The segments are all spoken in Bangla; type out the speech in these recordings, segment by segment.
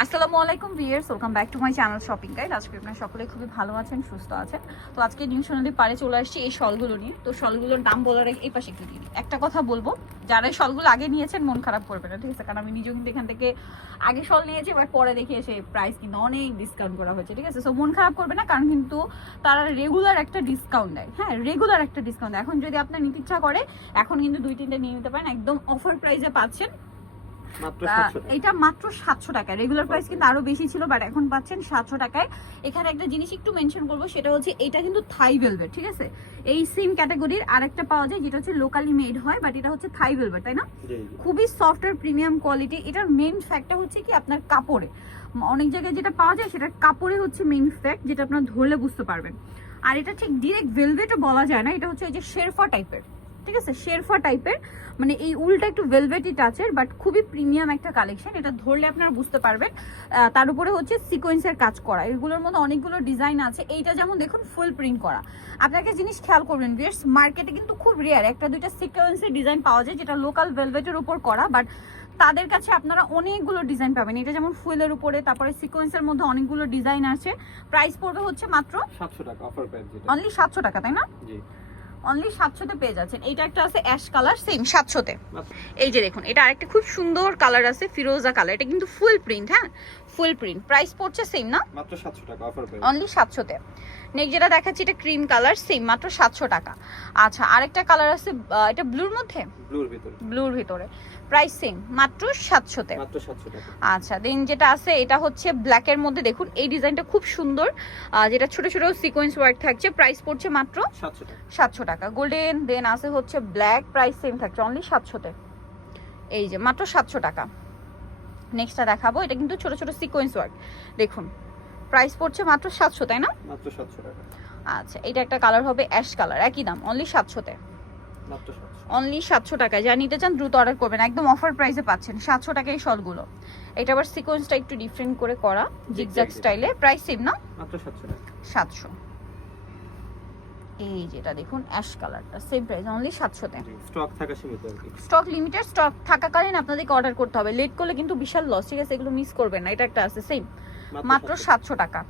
আসসালামু আলাইকুম viewers, welcome back to my channel shopping guide. আজকে আপনারা সকলে খুবই ভালো আছেন, সুস্থ আছেন। তো আজকে নিউ সোনালী পারে চলে আসছি এই শলগুলো নিয়ে। তো শলগুলোর দাম বলার আগে এই পাশে একটু দিই, একটা কথা বলবো, যারা এই শলগুলো আগে নিয়েছেন মন খারাপ করবে না, ঠিক আছে? কারণ আমি নিজেও কিন্তু এখান থেকে আগে শল নিয়েছি, বাট পরে দেখে এসে প্রাইস কিন্তু অনেক ডিসকাউন্ট করা হয়েছে, ঠিক আছে? সো মন খারাপ করবে না, কারণ কিন্তু তারা রেগুলার একটা ডিসকাউন্ট দেয়। হ্যাঁ, রেগুলার একটা ডিসকাউন্ট দেয়। এখন যদি আপনার নিতে ইচ্ছা করে এখন কিন্তু 2-3টে নিয়ে নিতে পারেন, একদম অফার প্রাইসে পাচ্ছেন। এটা মাত্র 700 টাকা। রেগুলার প্রাইস কিন্তু আরো বেশি ছিল, বাট এখন পাচ্ছেন 700 টাকায়। এখানে একটা জিনিস একটু মেনশন করবো, সেটা হচ্ছে এটা কিন্তু থাই ভেলভেট, ঠিক আছে? এই সেম ক্যাটাগরির আরেকটা পাওয়া যায় যেটা হচ্ছে লোকালি মেড হয়, বাট এটা হচ্ছে থাই ভেলভেট, তাই না? খুবই সফট আর প্রিমিয়াম কোয়ালিটি। এটার মেইন ফ্যাক্টটা হচ্ছে কি আপনার কাপড়ে, অনেক জায়গায় যেটা পাওয়া যায় সেটার কাপড়ে হচ্ছে মেইন ফ্যাক্ট, যেটা আপনার ধরলে বুঝতে পারবেন। আর এটা ঠিক ডিরেক্ট ভেলভেটও বলা যায় না, এটা হচ্ছে এই যে শেরফা টাইপের, ঠিক আছে? শেরফা টাইপের, মানে এই উলটা একটু ভেলভেটি টাচের, বাট খুবই প্রিমিয়াম একটা কালেকশন। এটা ধরলে আপনারা বুঝতে পারবেন। তার উপরে হচ্ছে সিকোয়েন্সের কাজ করা, এগুলোর মধ্যে অনেকগুলো ডিজাইন আছে। এইটা যেমন দেখুন ফুল প্রিন্ট করা। আপনাকে জিনিস খেয়াল করবেন ভিউয়ার্স, মার্কেটে কিন্তু খুব রেয়ার একটা দুইটা সিকোয়েন্সের ডিজাইন পাওয়া যায় যেটা লোকাল ভেলভেটের উপর করা, বাট তাদের কাছে আপনারা অনেকগুলো ডিজাইন পাবেন। এটা যেমন ফুলের উপরে, তারপরে সিকোয়েন্সের মধ্যে অনেকগুলো ডিজাইন আছে। প্রাইস পড়বে হচ্ছে মাত্র 700 টাকা, অফার প্রাইস যেটা অনলি 700 টাকা, তাই না? জি, অনলি 700-তে পেয়ে যাচ্ছেন। এইটা একটা আছে অ্যাশ কালার, সেম 700-তে। এই যে দেখুন, এটা আরেকটা খুব সুন্দর কালার আছে ফিরোজা কালার, এটা কিন্তু ফুল প্রিন্ট। হ্যাঁ, ফুল প্রিন্ট। প্রাইস পড়ছে সেম না, মাত্র 700 টাকা, অফার প্রাইস অনলি 700-তে। নেক্সট যেটা দেখাচ্ছি এটা ক্রিম কালার, সেম মাত্র 700 টাকা। আচ্ছা, আরেকটা কালার আছে, এটা ব্লুর মধ্যে, ব্লুর ভিতরে, প্রাইস সেম মাত্র 700-তে, মাত্র 700 টাকা। আচ্ছা, দেন যেটা আছে এটা হচ্ছে ব্ল্যাকের মধ্যে, দেখুন এই ডিজাইনটা খুব সুন্দর, যেটা ছোট ছোট সিকোয়েন্স ওয়ার্ক থাকছে। প্রাইস পড়ছে মাত্র 700 টাকা, 700 টাকা। গোল্ডেন, দেন আছে হচ্ছে ব্ল্যাক, প্রাইস সেম থাকছে অনলি 700-তে। এই যে মাত্র 700 টাকা। নেক্সটটা দেখাবো, এটা কিন্তু ছোট ছোট সিকোয়েন্স ওয়ার্ক, দেখুন প্রাইস পড়ছে মাত্র 700, তাই না? মাত্র 700 টাকা। আচ্ছা, এটা একটা কালার হবে অ্যাশ কালার, একই দাম অনলি 700-তে, মাত্র 700, অনলি 700 টাকায়। যা নিতে চান দ্রুত অর্ডার করবেন, একদম অফার প্রাইসে পাচ্ছেন 700 টাকায় এই শলগুলো। এটা আবার সিকোয়েন্সটা একটু ডিফারেন্ট করে করা, জিগজ্যাগ স্টাইলে, প্রাইস সেম না, মাত্র 700 টাকা, 700। এই যেটা দেখুন অ্যাশ কালারটা, সেম প্রাইস অনলি 700-তে। স্টক থাকা সীমিত আর কি। স্টক লিমিটেড, স্টক থাকাকালীন আপনাদেরকে অর্ডার করতে হবে, লেট করলে কিন্তু বিশাল লস, ঠিক আছে? এগুলো মিস করবেন না। এটা একটা আছে সেম মাত্র 700 টাকা।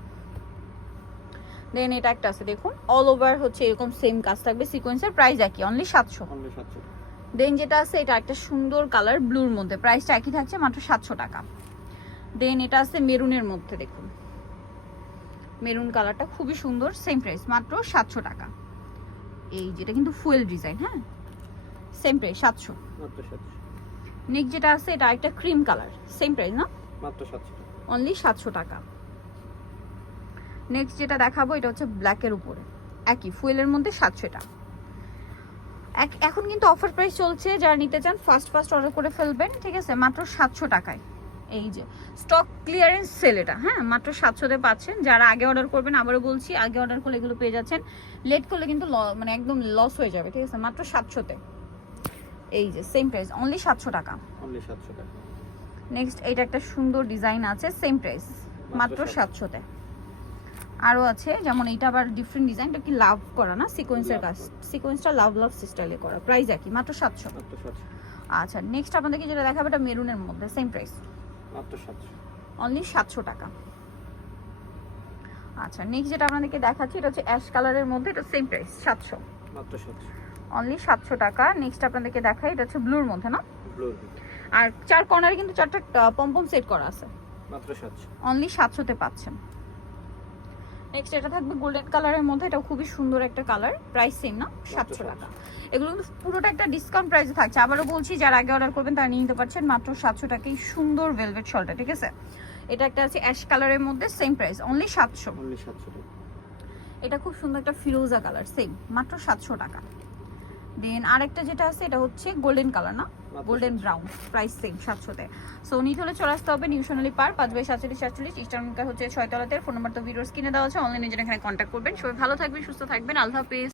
দেন এটা একটা আছে, দেখুন অল ওভার হচ্ছে এরকম সেম কাজ থাকবে, সিকোয়েন্সের, প্রাইস একই অনলি 700। অনলি 700 টাকা। দেন যেটা আছে এটা একটা সুন্দর কালার ব্লুর মধ্যে, প্রাইসটা একই থাকছে মাত্র 700 টাকা। দেন এটা আছে মেরুনের মধ্যে, দেখুন মেরুন কালারটা খুবই সুন্দর, সেম প্রাইস মাত্র 700 টাকা। এই যেটা কিন্তু ফুয়েল ডিজাইন, হ্যাঁ, সেম প্রাইস 700, মাত্র 700। নেক্সট যেটা আছে এটা একটা ক্রিম কালার, সেম প্রাইস না, মাত্র 700 টাকা, অনলি 700 টাকা। নেক্সট যেটা দেখাবো এটা হচ্ছে ব্ল্যাকের উপরে, একই ফুয়েলের মধ্যে 700 টাকা। এখন কিন্তু অফার প্রাইস চলছে, যারা নিতে চান ফার্স্ট অর্ডার করে ফেলবেন, ঠিক আছে? মাত্র 700 টাকায়। এই যে স্টক ক্লিয়ারেন্স সেল এটা, হ্যাঁ, মাত্র 700-তে পাচ্ছেন। যারা আগে অর্ডার করবেন, আবারও বলছি আগে অর্ডার করলে এগুলো পেয়ে যাচ্ছেন, লেট করলে কিন্তু মানে একদম লস হয়ে যাবে, ঠিক আছে? মাত্র 700-তে। এই যে সেম প্রাইস অনলি 700 টাকা, অনলি 700 টাকা। নেক্সট এটা একটা সুন্দর ডিজাইন আছে, সেম প্রাইস মাত্র 700-তে। আরও আছে যেমন এইটা আবার ডিফারেন্ট ডিজাইনটা কি লাভ করা না, সিকোয়েন্সের কাজ, সিকোয়েন্সটা লাভ স্টাইলে করা, প্রাইস একই মাত্র 700। মাত্র 700, আচ্ছা, নেক্সট আপনাদেরকে যেটা দেখাবো এটা মেরুনের মধ্যে, সেম প্রাইস মাত্র 700, অনলি 700 টাকা। আচ্ছা, নেক্সট যেটা আপনাদেরকে দেখাচ্ছি এটা হচ্ছে অ্যাশ কালারের মধ্যে, এটা সেম প্রাইস 700, মাত্র 700, অনলি 700 টাকা। নেক্সট আপনাদেরকে দেখাই, এটা হচ্ছে ব্লুর মধ্যে না, ব্লুর, আর চার কর্নারে কিন্তু চারটা পম্পম সেট করা আছে, মাত্র 700, অনলি 700-তে পাচ্ছেন। নেক্সট এটা থাকবে গোল্ডেন কালারের মধ্যে, এটা খুবই সুন্দর একটা কালার, প্রাইস সেম না, 700 টাকা। এগুলো কিন্তু পুরোটা একটা ডিসকাউন্ট প্রাইসে থাকছে। আবারও বলছি যারা আগে অর্ডার করবেন তারা নিয়ে নিতে পারছেন মাত্র 700 টাকায় সুন্দর ভেলভেট শলটা, ঠিক আছে? এটা একটা আছে অ্যাশ কালারের মধ্যে, সেম প্রাইস অনলি 700, অনলি 700 টাকা। এটা খুব সুন্দর একটা ফিরোজা কালার, সেম মাত্র 700 টাকা। দেন আরেকটা যেটা আছে এটা হচ্ছে গোল্ডেন কালার না, গোল্ডেন ব্রাউন, প্রাইস সেম 700-তে। সো নিতে হলে চলে আসতে হবে New Sonali Park 5/47 Eastern Eastern হচ্ছে 6 তলাতে। ফোন নাম্বার তো ভিডিওর স্ক্রিনে দেওয়া আছে, অনলাইনে যেন এখানে কন্ট্যাক্ট করবেন। সবাই ভালো থাকবেন, সুস্থ থাকবেন, আল্লাহ হাফেজ।